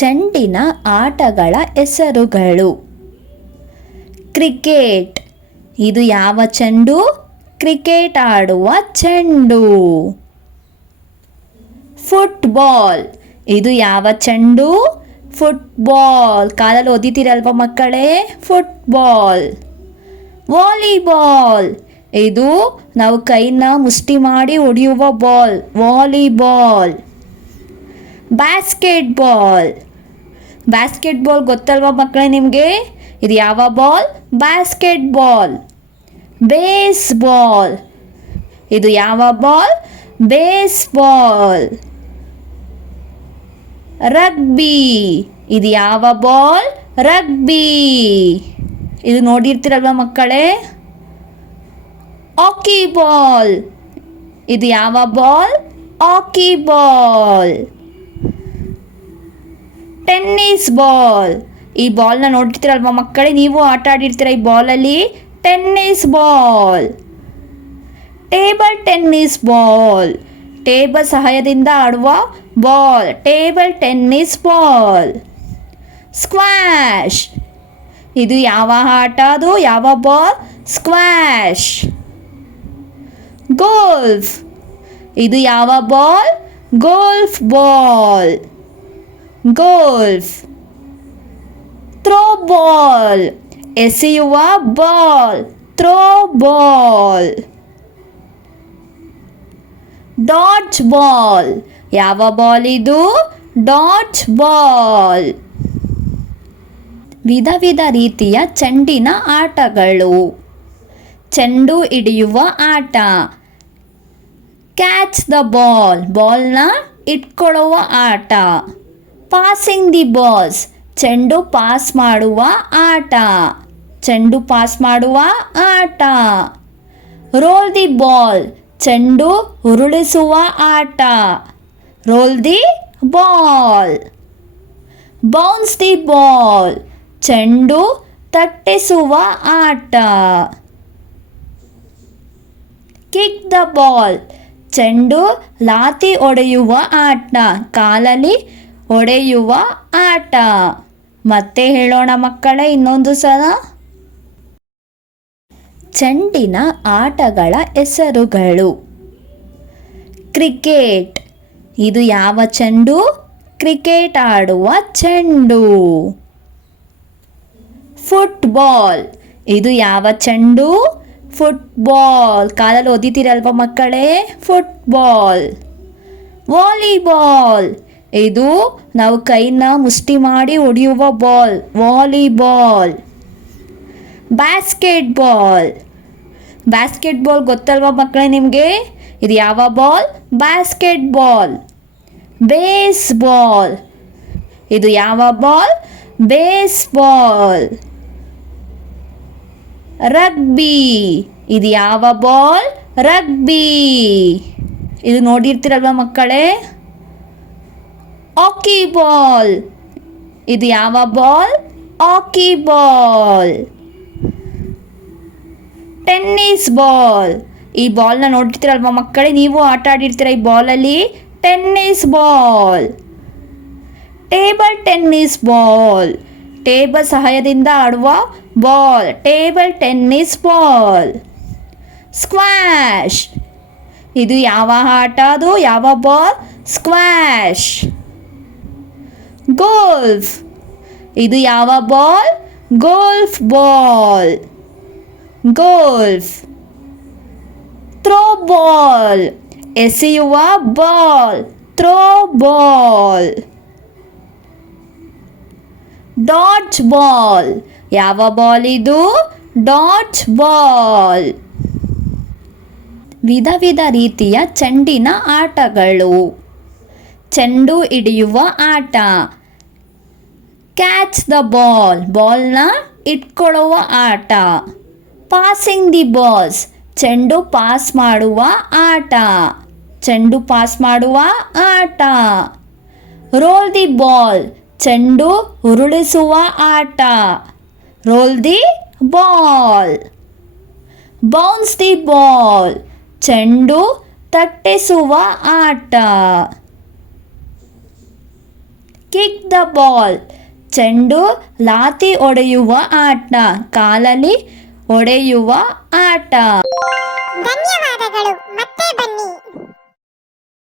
ಚೆಂಡಿನ ಆಟಗಳ ಹೆಸರುಗಳು. ಕ್ರಿಕೆಟ್, ಇದು ಯಾವ ಚೆಂಡು? ಕ್ರಿಕೆಟ್ ಆಡುವ ಚೆಂಡು. ಫುಟ್ಬಾಲ್, ಇದು ಯಾವ ಚೆಂಡು? ಫುಟ್ಬಾಲ್. ಕಾಲಲ್ಲಿ ಓದಿತೀರಲ್ವ ಮಕ್ಕಳೇ? ಫುಟ್ಬಾಲ್. ವಾಲಿಬಾಲ್, ಇದು ನಾವು ಕೈನ ಮುಷ್ಟಿ ಮಾಡಿ ಹೊಡೆಯುವ ಬಾಲ್, ವಾಲಿಬಾಲ್. ಬ್ಯಾಸ್ಕೆಟ್ಬಾಲ್, ಬ್ಯಾಸ್ಕೆಟ್ಬಾಲ್ ಗೊತ್ತಲ್ವ ಮಕ್ಕಳೇ ನಿಮಗೆ? ಇದು ಯಾವ ಬಾಲ್? ಬ್ಯಾಸ್ಕೆಟ್ಬಾಲ್. ಬೇಸ್ಬಾಲ್, ಇದು ಯಾವ ಬಾಲ್? ಬೇಸ್ಬಾಲ್. ರಗ್ಬಿ, ಇದು ಯಾವ ಬಾಲ್? ರಗ್ಬಿ. ಇದು ನೋಡಿರ್ತೀರಲ್ವ ಮಕ್ಕಳೇ? ಹಾಕಿ ಬಾಲ್, ಇದು ಯಾವ ball? Hockey ball. Tennis ball, ಈ ಬಾಲ್ನ ನೋಡ್ತಿರ್ತೀರಲ್ವ ಮಕ್ಕಳೇ? ನೀವು ಆಟ ಆಡಿರ್ತೀರ ಈ ಬಾಲಲ್ಲಿ. Tennis ball. Table tennis ball, table ಸಹಾಯದಿಂದ ಆಡುವ ball, table tennis ball. Squash, ಇದು ಯಾವ ಆಟ? ಅದು ಯಾವ ಬಾಲ್? ಸ್ಕ್ವಾಷ್. ಗೋಲ್ಫ್, ಇದು ಯಾವ ball? Golf ball, golf. Throw ball, ಎಸೆಯುವ ball, throw ball. Dodge ball, ಯಾವ ಬಾಲ್ ಇದು? Dodge ball. ವಿಧ ವಿಧ ರೀತಿಯ ಚೆಂಡಿನ ಆಟಗಳು. ಚೆಂಡು ಹಿಡಿಯುವ ಆಟ. ಕ್ಯಾಚ್ ದ ಬಾಲ್, ಬಾಲ್ನ ಇಟ್ಕೊಳ್ಳುವ ಆಟ. ಪಾಸಿಂಗ್ ದಿ ಬಾಲ್ಸ್, ಚೆಂಡು ಪಾಸ್ ಮಾಡುವ ಆಟ, ಚೆಂಡು ಪಾಸ್ ಮಾಡುವ ಆಟ. ರೋಲ್ ದಿ ಬಾಲ್, ಚೆಂಡು ಉರುಳಿಸುವ ಆಟ, roll the ball. Bounce the ball, ಚೆಂಡು ತಟ್ಟಿಸುವ ಆಟ. ಕಿಕ್ ದ ಬಾಲ್, ಚೆಂಡು ಲಾತಿ ಹೊಡೆಯುವ ಆಟ, ಕಾಲಲ್ಲಿ ಹೊಡೆಯುವ ಆಟ. ಮತ್ತೆ ಹೇಳೋಣ ಮಕ್ಕಳೇ ಇನ್ನೊಂದು ಸಲ. ಚೆಂಡಿನ ಆಟಗಳ ಹೆಸರುಗಳು. ಕ್ರಿಕೆಟ್, ಇದು ಯಾವ ಚೆಂಡು? ಕ್ರಿಕೆಟ್ ಆಡುವ ಚೆಂಡು. ಫುಟ್ಬಾಲ್, ಇದು ಯಾವ ಚೆಂಡು? ಫುಟ್ಬಾಲ್. ಕಾಲಲ್ಲಿ ಓದಿತೀರಲ್ವ ಮಕ್ಕಳೇ? ಫುಟ್ಬಾಲ್. ವಾಲಿಬಾಲ್, ಇದು ನಾವು ಕೈನ ಮುಷ್ಟಿ ಮಾಡಿ ಹೊಡೆಯುವ ಬಾಲ್, ವಾಲಿಬಾಲ್. ಬ್ಯಾಸ್ಕೆಟ್ಬಾಲ್, ಬ್ಯಾಸ್ಕೆಟ್ಬಾಲ್ ಗೊತ್ತಲ್ವ ಮಕ್ಕಳೇ ನಿಮಗೆ? ಇದು ಯಾವ ಬಾಲ್? ಬ್ಯಾಸ್ಕೆಟ್ಬಾಲ್. ಬೇಸ್ಬಾಲ್, ಇದು ಯಾವ ಬಾಲ್? ಬೇಸ್ಬಾಲ್. ರಗ್ಬಿ, ಇದು ಯಾವ ಬಾಲ್? ರಗ್ಬಿ. ಇದು ನೋಡಿರ್ತೀರಲ್ವ ಮಕ್ಕಳೇ? ಹಾಕಿ ಬಾಲ್, ಇದು ಯಾವ ball? Hockey ball. Tennis ball, ಈ ಬಾಲ್ನ ನೋಡ್ತಿರ್ತೀರಲ್ವ ಮಕ್ಕಳೇ? ನೀವು ಆಟ ಆಡಿರ್ತೀರ ಈ ಬಾಲಲ್ಲಿ. Tennis ball. Table tennis ball, table ಸಹಾಯದಿಂದ ಆಡುವ ball, table tennis ball. Squash, ಇದು ಯಾವ ಆಟ? ಅದು ಯಾವ ಬಾಲ್? ಸ್ಕ್ವಾಷ್. ಗೋಲ್ಫ್, ಇದು ಯಾವ ball? Golf ball, golf. Throw ball, ಎಸೆಯುವ ball, throw ball. Dodge ball, ಯಾವ ಬಾಲ್ ಇದು? Dodge ball. ವಿಧ ವಿಧ ರೀತಿಯ ಚೆಂಡಿನ ಆಟಗಳು. ಚೆಂಡು ಹಿಡಿಯುವ ಆಟ. ಕ್ಯಾಚ್ ದ ಬಾಲ್, ಬಾಲ್ನ ಇಟ್ಕೊಳ್ಳುವ ಆಟ. ಪಾಸಿಂಗ್ ದಿ ಬಾಲ್ಸ್, ಚೆಂಡು ಪಾಸ್ ಮಾಡುವ ಆಟ, ಚೆಂಡು ಪಾಸ್ ಮಾಡುವ ಆಟ. ರೋಲ್ ದಿ ಬಾಲ್, ಚೆಂಡು ಉರುಳಿಸುವ ಆಟ, roll the ball. Bounce the ball, ಚೆಂಡು ತಟ್ಟಿಸುವ ಆಟ. Kick the ball. ಚೆಂಡು ಲಾತಿ ಹೊಡೆಯುವ ಆಟ, ಕಾಲಲ್ಲಿ ಹೊಡೆಯುವ ಆಟ. ಧನ್ಯವಾದಗಳು, ಮತ್ತೆ ಬನ್ನಿ.